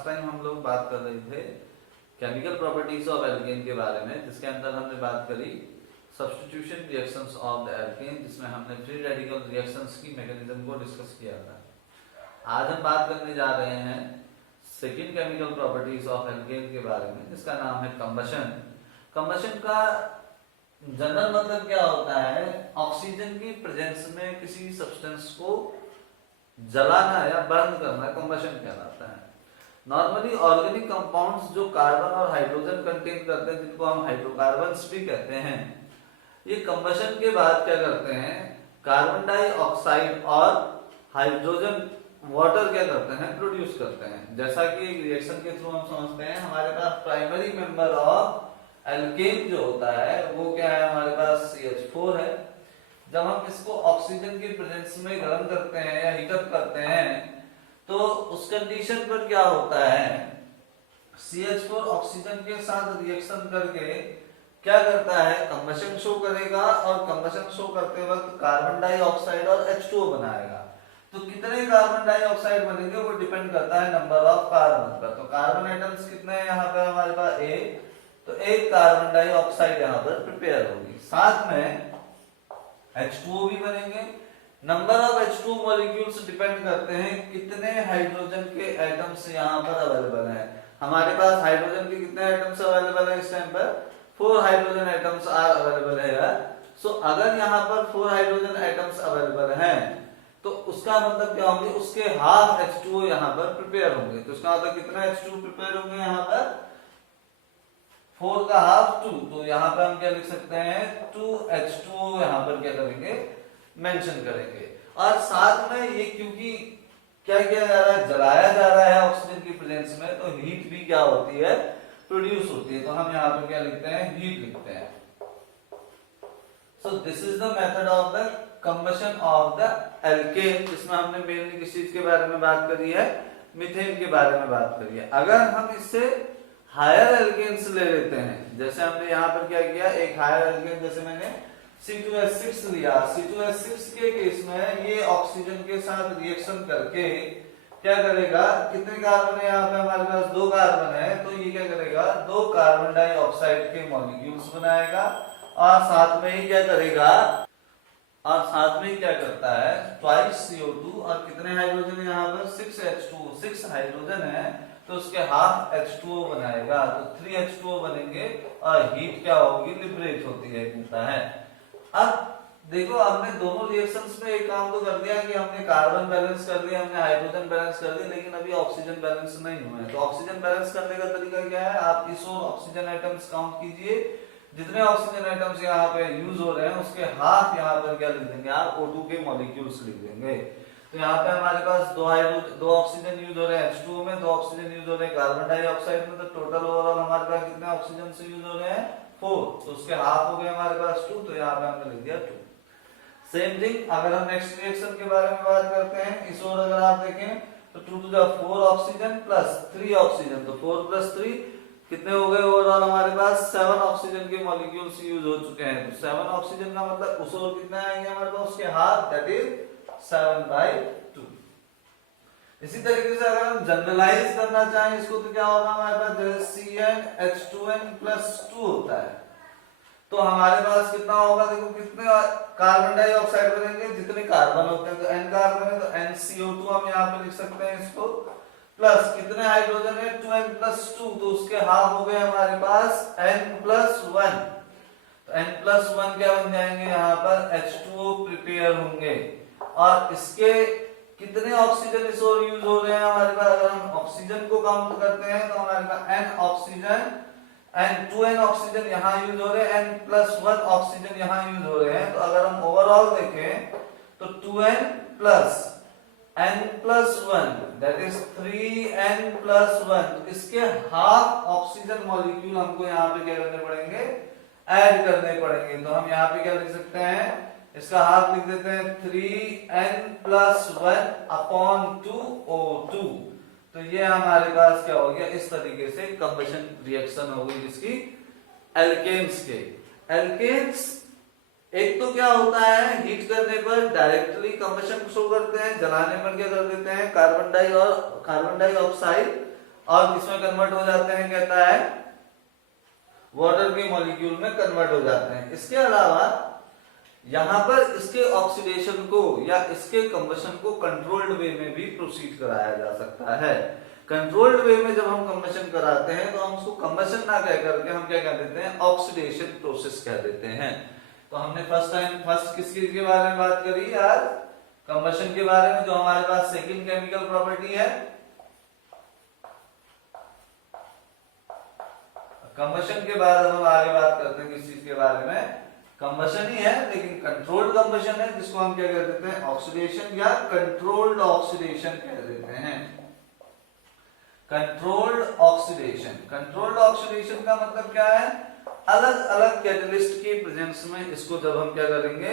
Last time हम लोग बात कर रहे थे केमिकल प्रॉपर्टीज ऑफ एल्केन के बारे में, जिसके अंदर हमने बात करी substitution reactions of the alkene, जिसमें हमने फ्री रेडिकल रिएक्शंस की मैकेनिज्म को डिस्कस किया था। आज हम बात करने जा रहे हैं second chemical properties of alkene के बारे में, जिसका नाम है कंबशन। कंबशन का जनरल मतलब क्या होता है? ऑक्सीजन की प्रेजेंस में किसी सब्सटेंस को जलाना या बर्न करना कंबशन कहलाता है। नॉर्मली ऑर्गेनिक कंपाउंड्स जो कार्बन और हाइड्रोजन कंटेन करते हैं, जिनको हम हाइड्रोकार्बन्स भी कहते हैं, ये कंबशन के बाद क्या करते हैं? कार्बन डाइऑक्साइड और हाइड्रोजन वाटर क्या करते हैं? प्रोड्यूस करते हैं। जैसा कि रिएक्शन के थ्रू हम समझते हैं, हमारे पास प्राइमरी मेंबर ऑफ एल्केन जो होता है वो क्या है? हमारे पास CH4 है। जब हम इसको ऑक्सीजन की प्रेजेंस में गर्म करते हैं या हीटअप करते हैं, तो उस कंडीशन पर क्या होता है? CH4 ऑक्सीजन के साथ रिएक्शन करके क्या करता है? कंबशन शो करेगा, और कंबशन शो करते वक्त कार्बन डाइऑक्साइड और H2O बनाएगा। तो कितने कार्बन डाइऑक्साइड बनेंगे वो डिपेंड करता है नंबर ऑफ कार्बन पर। तो कार्बन एटम्स कितने हैं यहाँ पे? हमारे पास एक, तो एक कार्बन डाइऑक्साइड यहाँ पर प्रिपेयर होगी। साथ में H2O भी बनेंगे। Number of H2O molecules depend करते हैं कितने हाइड्रोजन के एटम्स यहाँ पर अवेलेबल हैं। हमारे पास हाइड्रोजन के कितने एटम्स अवेलेबल हैं इस टाइम पर? 4 हाइड्रोजन एटम्स आर अवेलेबल है यार। सो अगर यहाँ पर 4 हाइड्रोजन एटम्स अवेलेबल हैं, तो उसका मतलब क्या होंगे? उसके हाफ H2O यहाँ पर प्रिपेयर होंगे। तो उसका मतलब कितना H2O प्रिपेयर होंगे यहाँ पर? 4 का हाफ 2। तो यहाँ पर हम क्या लिख सकते हैं? 2H2O यहाँ पर क्या करेंगे? मेंशन करेंगे। और साथ में ये क्योंकि क्या किया जा रहा है? जलाया जा रहा है ऑक्सीजन की प्रेजेंस में, तो हीट भी क्या होती है? प्रोड्यूस होती है। तो हम यहाँ पर क्या लिखते हैं? हीट लिखते हैं। So this is the method of the combustion of the alkene, जिसमें हमने मेनली किस चीज के बारे में बात करी है? मीथेन के बारे में बात करी है। अगर हम इससे हायर एल्केन्स ले लेते हैं, जैसे हमने यहाँ पर क्या किया, एक हायर एल्केन, जैसे मैंने C2H6 लिया। C2H6 के केस में ये ऑक्सीजन के साथ रिएक्शन करके क्या करेगा? कितने कार्बन है यहाँ पे? हमारे पास 2 कार्बन है। तो ये क्या करेगा? 2 कार्बन डाइऑक्साइड के मॉलिक्यूल्स बनाएगा, और साथ में ही क्या करेगा? और साथ में ही क्या करता है? ट्वाइस CO2, और कितने हाइड्रोजन यहाँ पर? 6H2O। 6 हाइड्रोजन है, तो उसके हाफ H2O बनाएगा, तो 3H2O बनेंगे, और हीट क्या होगी? लिबरेट होती है, कहता है। अब देखो, हमने दोनों रिएक्शंस में एक काम तो कर दिया कि हमने कार्बन बैलेंस कर दिया, हमने हाइड्रोजन बैलेंस कर दिया, लेकिन अभी ऑक्सीजन बैलेंस नहीं हुआ है। तो ऑक्सीजन बैलेंस करने का तरीका क्या है? आप इस ओर ऑक्सीजन आइटम्स काउंट कीजिए, जितने ऑक्सीजन आइटम्स यहाँ पे यूज हो रहे हैं उसके हाफ यहाँ पर क्या लिख देंगे? आप O2 के मॉलिक्यूल्स लिख देंगे। तो यहाँ पे हमारे पास 2 ऑक्सीजन यूज हो रहे हैं H2O में, 2 ऑक्सीजन यूज हो रहे हैं कार्बन डाइऑक्साइड में, तो टोटल ओवरऑल हमारे पास कितने ऑक्सीजन से यूज हो रहे हैं? 4। तो उसके हाफ हो गए हमारे पास 2, तो यहाँ पे हमने लिख दिया 2। सेम थिंग अगर हम नेक्स्ट रिएक्शन के बारे में बात करते हैं, इस ओर अगर आप देखें तो 2 to the 4 oxygen plus 3 oxygen, तो 4 + 3 कितने हो गए? ओवरऑल हमारे पास 7 ऑक्सीजन के मॉलिक्यूल्स यूज हो चुके हैं। तो 7 ऑक्सीजन का मतलब उस ओर कितना आएंगे हमारे पास? उसके हाफ, दैट इज 7/2। इसी तरीके से अगर हम जनरलाइज करना चाहें इसको, तो क्या होगा हमारे पास? जैसे CnH2n+2 होता है, तो हमारे पास कितना होगा? देखो, कितने कार्बन डाइऑक्साइड बनेंगे? जितने कार्बन होते हैं, तो n कार्बन है, तो NCO2 हम यहाँ पे लिख सकते हैं इसको, प्लस कितने हाइड्रोजन है? 2n+2, तो उसके हाफ हो गए हमारे पास n+1। तो n+1 क्या बन जाएंगे? यहाँ पर H2O प्रिपेयर होंगे, और इसके कितने ऑक्सीजन इस ओर यूज हो रहे हैं हमारे पास? अगर हम ऑक्सीजन को काउंट करते हैं तो हमारे पास n ऑक्सीजन, N2n ऑक्सीजन यहाँ यूज हो रहे हैं, n+1 ऑक्सीजन यहाँ यूज हो रहे हैं। तो अगर हम ओवरऑल देखें तो 2n + n+1 that is 3n+1, तो इसके हाफ ऑक्सीजन मॉलिक्यूल हमको यहाँ पे क्या करने पड़ेंगे? ऐड करने पड़ेंगे। तो हम यहाँ पे क्या लिख सकते हैं? इसका हाफ लिख देते हैं 3n+1/2O2। तो ये हमारे पास क्या हो गया? इस तरीके से कंबशन रिएक्शन हो गई जिसकी एल्केन्स के। एल्केन्स एक तो क्या होता है? हीट करने पर डायरेक्टली कंबशन शो करते हैं, जलाने पर क्या कर देते हैं? कार्बन डाइऑक्साइड और किसमें कन्वर्ट हो जाते हैं, कहता है वाटर के मॉलिक्यूल में कन्वर्ट हो जाते हैं। इसके अलावा यहां पर इसके ऑक्सीडेशन को या इसके कंबशन को कंट्रोल्ड वे में भी प्रोसीड कराया जा सकता है। कंट्रोल्ड वे में जब हम कंबशन कराते हैं तो हम उसको कंबशन ना कह करके हम क्या कह देते हैं, ऑक्सीडेशन प्रोसेस कह देते हैं। तो हमने फर्स्ट किस चीज के बारे में बात करी यार, कंबशन के बारे में, जो हमारे पास सेकंड केमिकल प्रॉपर्टी है। कंबशन के बाद हम आगे बात करते हैं किस चीज के बारे में, कंबशन ही है लेकिन कंट्रोल्ड कंबशन है, जिसको हम क्या कह देते हैं, ऑक्सीडेशन या कंट्रोल्ड ऑक्सीडेशन कह देते हैं। कंट्रोल्ड ऑक्सीडेशन, कंट्रोल्ड ऑक्सीडेशन का मतलब क्या है, अलग अलग कैटलिस्ट की प्रेजेंस में इसको जब हम क्या करेंगे,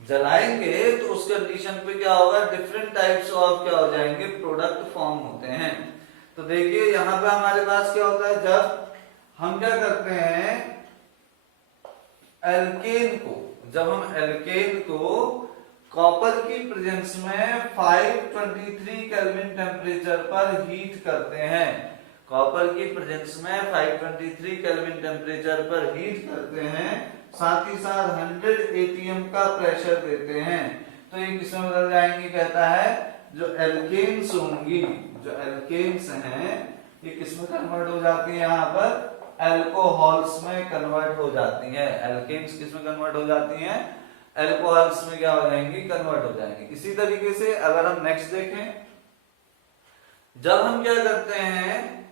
जलाएंगे, तो उस कंडीशन पे क्या होगा, डिफरेंट टाइप्स ऑफ क्या हो जाएंगे, प्रोडक्ट फॉर्म होते हैं। तो देखिए यहां पे हमारे पास क्या होता है, जब हम क्या करते हैं, एल्केन को, जब हम एल्केन को कॉपर की प्रेजेंस में 523 केल्विन टेम्परेचर पर हीट करते हैं, कॉपर की प्रेजेंस में 523 केल्विन टेम्परेचर पर हीट करते हैं, साथ ही साथ 100 atm का प्रेशर देते हैं, तो ये किसमें बदल जाएंगे, कहता है जो एल्केन्स होंगी, जो एल्केन्स हैं ये किसमें कन्वर्ट हो जाती है, यहाँ पर एल्कोहल्स में कन्वर्ट हो जाती है। एल्केन्स किसमें कन्वर्ट हो जाती हैं, एल्कोहल्स में क्या हो जाएंगी, कन्वर्ट हो जाएंगी। इसी तरीके से अगर हम नेक्स्ट देखें, जब हम क्या करते हैं,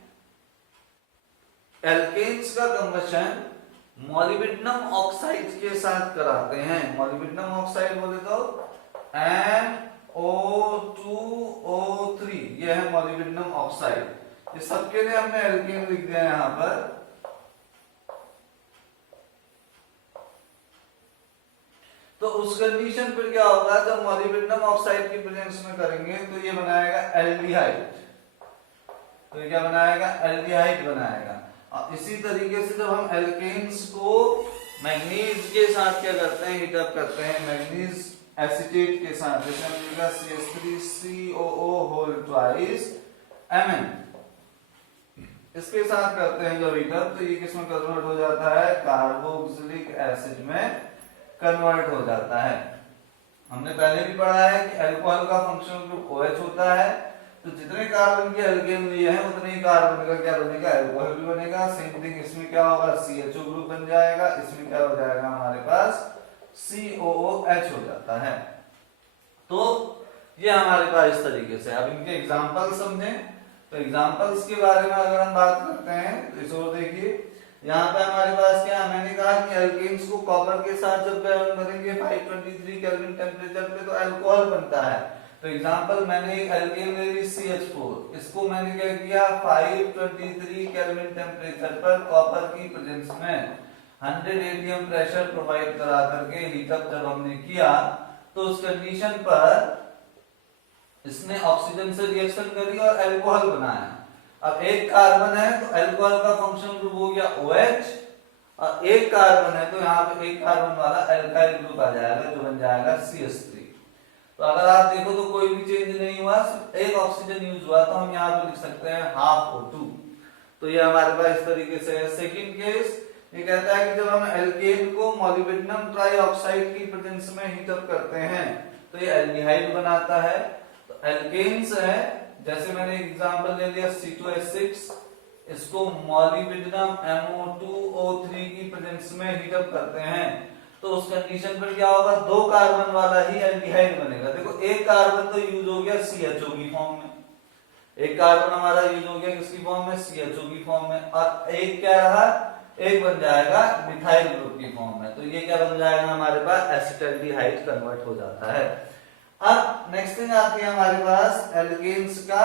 एल्केन्स का कंबशन मॉलिब्डेनम ऑक्साइड के साथ कराते हैं। मॉलिब्डेनम ऑक्साइड बोले तो MO2O3, ये है मॉलिब्डेनम ऑक्साइड। ये सबके लिए हमने एल्केन लिख दिया यहां पर। तो उस कंडीशन पर क्या होगा, जब मॉलिब्डेनम ऑक्साइड की प्रेजेंस में करेंगे तो ये बनाएगा एल्डिहाइड, तो ये क्या बनाएगा, एल्डिहाइड बनाएगा। और इसी तरीके से जब हम एल्केन्स को मैग्नीज के साथ क्या करते हैं, हीटअप करते हैं, मैग्नीज एसीटेट के साथ, जैसे हम लिखा CH3COO2Mn, इसके साथ करते हैं जब हीटअप, तो ये किसमें कन्वर्ट हो जाता है, कार्बोक्सिलिक एसिड में कन्वर्ट हो जाता है। हमने पहले भी पढ़ा है कि अल्कोहल का फंक्शनल ग्रुप OH होता है, तो जितने कार्बन के एल्केन लिए हैं उतने ही कार्बन का क्या बनेगा, अल्कोहल भी बनेगा। सेम थिंग इसमें क्या होगा, CHO ग्रुप बन जाएगा, इसमें क्या हो जाएगा हमारे पास COOH हो जाता है। तो ये हमारे पास इस तरीके से। अब इनके एग्जांपल समझें, तो एग्जांपल्स के बारे में अगर हम बात करते हैं तो इस ओर देखिए, यहाँ पे हमारे पास क्या, मैंने कहा कि एल्केन्स को कॉपर के साथ जब बर्न करेंगे 523 केल्विन टेम्परेचर पे तो अल्कोहल बनता है। तो एग्जांपल मैंने एक एल्केन ले ली CH4, इसको मैंने क्या किया, 523 केल्विन टेम्परेचर पर कॉपर की प्रेजेंस में 100 atm प्रेशर प्रोवाइड करा करके हीटअप जब हमने किया, तो उस कंडीशन पर इसने ऑक्सीजन से रिएक्शन करी और अल्कोहल बनाया। अब एक कार्बन है तो अल्कोहल का फंक्शनल ग्रुप हो गया OH, और एक कार्बन है तो यहाँ पे एक कार्बन वाला अल्काइल ग्रुप आ जाएगा जो बन जाएगा CH3। तो अगर आप देखो तो कोई भी चेंज नहीं हुआ, सिर्फ एक ऑक्सीजन यूज हुआ, तो हम यहाँ पे लिख सकते हैं हाफ O2। तो ये हमारे पास इस तरीके से है। सेकंड केस ये कहता है कि जब हम एल्केन को मॉलिब्डेनम ट्राइऑक्साइड की प्रेजेंस में हीटअप करते हैं तो ये एल्डिहाइड बनाता है। तो एल्केन्स है, जैसे मैंने एग्जांपल ले लिया C2H6, इसको मॉलिब्डेनम MO2O3 की प्रेजेंस में हीटअप करते हैं, तो उस कंडीशन पर क्या होगा, दो कार्बन वाला ही एल्डिहाइड बनेगा। देखो एक कार्बन तो यूज हो गया CHO की फॉर्म में, एक कार्बन हमारा यूज हो गया किसकी फॉर्म में, CHO की फॉर्म में, और एक क्या रहा, एक बन जाएगा मिथाइल ग्रुप की फॉर्म में। तो ये क्या बन जाएगा हमारे पास, एसिटाल्डिहाइड कन्वर्ट हो जाता है। अब नेक्स्ट थिंग आती है हमारे पास एल्केन्स का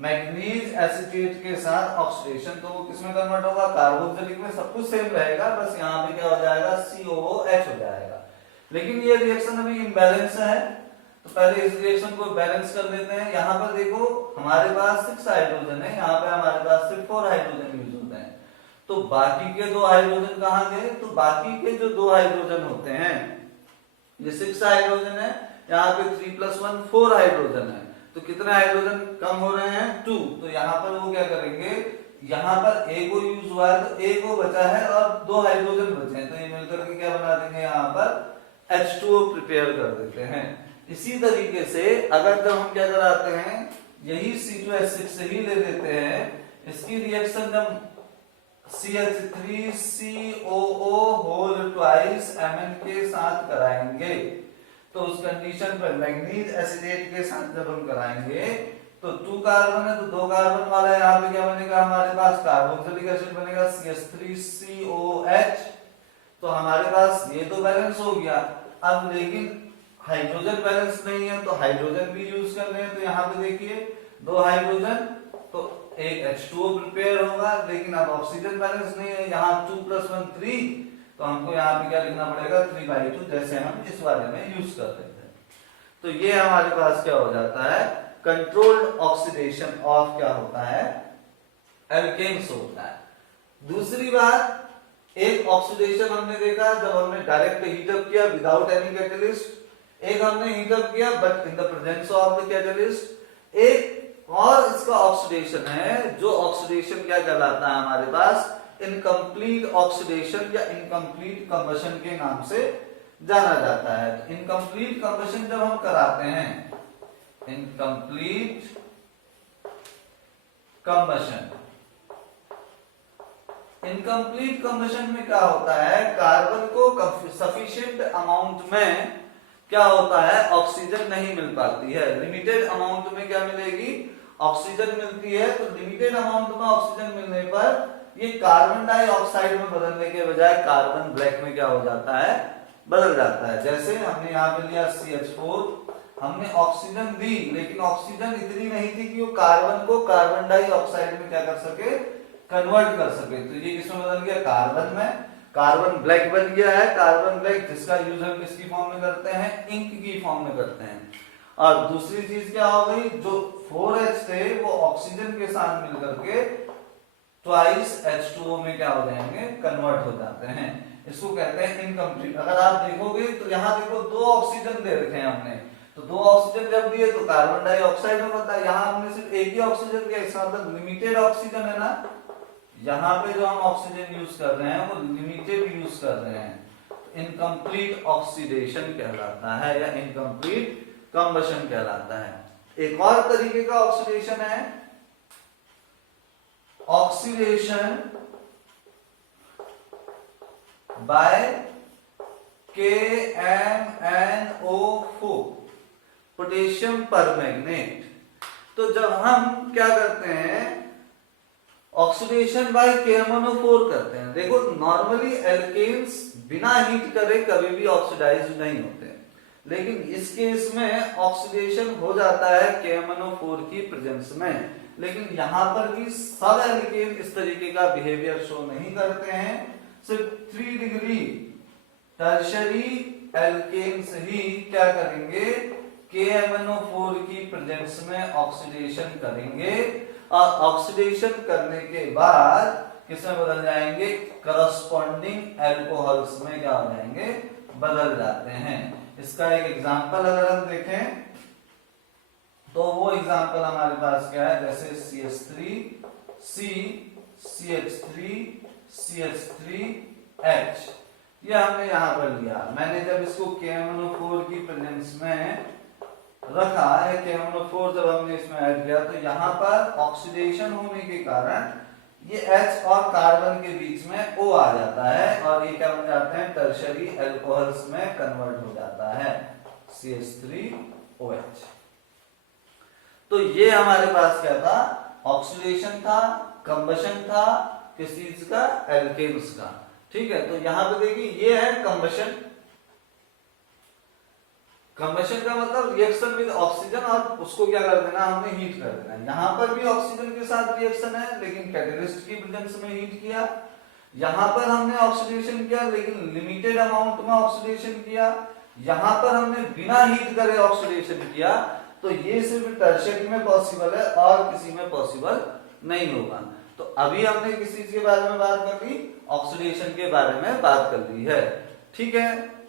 मैग्नीज एसीटेट के साथ ऑक्सीडेशन, तो वो किसमें कन्वर्ट होगा, कार्बोक्सिलिक में। सब कुछ सेम रहेगा, बस यहाँ पे क्या हो जाएगा, COOH हो जाएगा। लेकिन ये रिएक्शन अभी इम्बैलेंस है, तो पहले इस रिएक्शन को बैलेंस कर लेते हैं। यहाँ पर देखो हमारे पास 6 हाइड्रोजन है, यहाँ पे हमारे पास सिर्फ 4 हाइड्रोजन यूज होते हैं, तो बाकी के 2 हाइड्रोजन कहाँ गए, तो बाकी के जो 2 हाइड्रोजन होते हैं, ये 6 हाइड्रोजन है, यहाँ पे 3 + 1 4 हाइड्रोजन है, तो कितने हाइड्रोजन कम हो रहे हैं 2। तो यहाँ पर वो क्या करेंगे, यहाँ पर A को यूज हुआ है तो A को बचा है और 2 हाइड्रोजन बचे हैं, तो ये मिलकर के क्या बना देंगे, यहाँ पर H2O प्रिपेयर कर देते हैं। इसी तरीके से अगर जब हम क्या कराते हैं, यही C2H6 से ही ले लेते हैं, इसकी रिएक्शन जब CH3COO होल ट्वाइस Mn के साथ कराएंगे, तो उस कंडीशन पर मैग्नीज एसिडेट के साथ जब हम कराएंगे तो 2 कार्बन है तो 2 कार्बन वाला है, यहाँ पे क्या बनेगा हमारे पास कार्बोक्सिलिक एसिड बनेगा CH3COH। तो हमारे पास ये तो बैलेंस हो गया। अब लेकिन हाइड्रोजन बैलेंस नहीं है तो हाइड्रोजन भी यूज कर रहे हैं, तो यहाँ पे देखिए 2 हाइड्रोजन तो एक H2O प्रिपेयर होगा, लेकिन अब ऑक्सीजन बैलेंस नहीं है, यहाँ 2 + 1 3, तो हमको यहाँ पे क्या लिखना पड़ेगा 3/2, जैसे हम इस वाले में यूज कर रहे थे। तो ये हमारे पास क्या हो जाता है, कंट्रोल्ड ऑक्सीडेशन ऑफ क्या होता है, एल्केन्स होता है। दूसरी बात, एक ऑक्सीडेशन हमने देखा जब हमने डायरेक्ट हीटअप किया विदाउट एनी कैटलिस्ट, एक हमने हीटअप किया but in the presence of the catalyst, एक और इसका ऑक्सीडेशन है जो ऑक्सीडेशन क्या कहलाता है हमारे पास, इनकम्प्लीट ऑक्सीडेशन या इनकम्प्लीट कंबशन के नाम से जाना जाता है। तो इनकम्प्लीट कंबशन जब हम कराते हैं, इनकम्प्लीट कंबशन, इनकम्प्लीट कंबशन में क्या होता है, कार्बन को सफिशिएंट अमाउंट में क्या होता है, ऑक्सीजन नहीं मिल पाती है। लिमिटेड अमाउंट में क्या मिलेगी, ऑक्सीजन मिलती है। तो लिमिटेड अमाउंट में ऑक्सीजन मिलने पर ये कार्बन डाइऑक्साइड में बदलने के बजाय कार्बन ब्लैक में क्या हो जाता है, बदल जाता है। जैसे हमने यहाँ पे लिया CH4, हमने ऑक्सीजन दी लेकिन ऑक्सीजन इतनी नहीं थी कि वो कार्बन को कार्बन डाइऑक्साइड में क्या कर सके, कन्वर्ट कर सके। तो ये किसमें बदल गया, कार्बन में, कार्बन ब्लैक बन गया है। कार्बन ब्लैक जिसका यूज हम किसकी फॉर्म में करते हैं, इंक की फॉर्म में करते हैं। और दूसरी चीज क्या हो गई, जो 4H थे वो ऑक्सीजन के साथ मिलकर के ट्वाइस H2O में क्या हो जाएंगे, कन्वर्ट हो जाते हैं। इसको कहते हैं इनकम्प्लीट। अगर आप देखोगे तो यहाँ देखो 2 ऑक्सीजन दे रखे हैं हमने, तो 2 ऑक्सीजन जब दिए तो कार्बन डाइऑक्साइड में बनता है, यहाँ हमने सिर्फ एक ही ऑक्सीजन दिया, इसका मतलब लिमिटेड ऑक्सीजन है ना। यहाँ पे जो हम ऑक्सीजन यूज कर रहे हैं वो लिमिटेड यूज कर रहे हैं, इनकम्प्लीट ऑक्सीडेशन कहलाता है या इनकम्प्लीट कंबशन कहलाता है। एक और तरीके का ऑक्सीडेशन है oxidation bye KMnO4, potassium permanganate. तो जब हम क्या करते हैं, ऑक्सीडेशन बाय KMnO4 करते हैं। देखो नॉर्मली एल्केन्स बिना हीट करे कभी भी ऑक्सीडाइज नहीं होते, लेकिन इस केस में ऑक्सीडेशन हो जाता है KMnO4 की प्रेजेंस में। लेकिन यहाँ पर भी सब एल्केन इस तरीके का बिहेवियर शो नहीं करते हैं, सिर्फ 3 डिग्री टर्शरी एल्केन्स ही क्या करेंगे, KMnO4 की प्रेजेंस में ऑक्सीडेशन करेंगे, और ऑक्सीडेशन करने के बाद किसमें बदल जाएंगे, करस्पॉन्डिंग एल्कोहल्स में क्या हो जाएंगे, बदल जाते हैं। इसका एक एग्जांपल अगर हम देखें तो वो एग्जांपल हमारे पास क्या है, जैसे CH3C CH3 CH3H, ये हमने यहाँ पर लिया। मैंने जब इसको KMnO4 की प्रेजेंस में रखा है, KMnO4 जब हमने इसमें ऐड किया तो यहाँ पर ऑक्सीडेशन होने के कारण ये H और कार्बन के बीच में O आ जाता है और ये क्या बन जाते हैं, टर्शरी एल्कोहल्स में कन्वर्ट हो जाता है CH3OH। तो ये हमारे पास क्या था, ऑक्सीडेशन था, कंबशन था, किस चीज का, एल्केन्स का। ठीक है, तो यहां पे देखिए ये है कंबशन। कंबशन का मतलब रिएक्शन विद ऑक्सीजन और उसको क्या कर देना, हमने हीट कर देना। यहाँ पर भी ऑक्सीजन के साथ रिएक्शन है लेकिन कैटलिस्ट की प्रेजेंस में हीट किया। यहाँ पर हमने ऑक्सीडेशन किया लेकिन लिमिटेड अमाउंट में ऑक्सीडेशन किया। यहाँ पर हमने बिना हीट करे ऑक्सीडेशन किया। तो ये सिर्फ टर्शियरी में पॉसिबल है और किसी में पॉसिबल नहीं होगा। तो अभी हमने किस चीज के बारे में बात कर ली, ऑक्सीडेशन के बारे में बात कर ली है। ठीक है।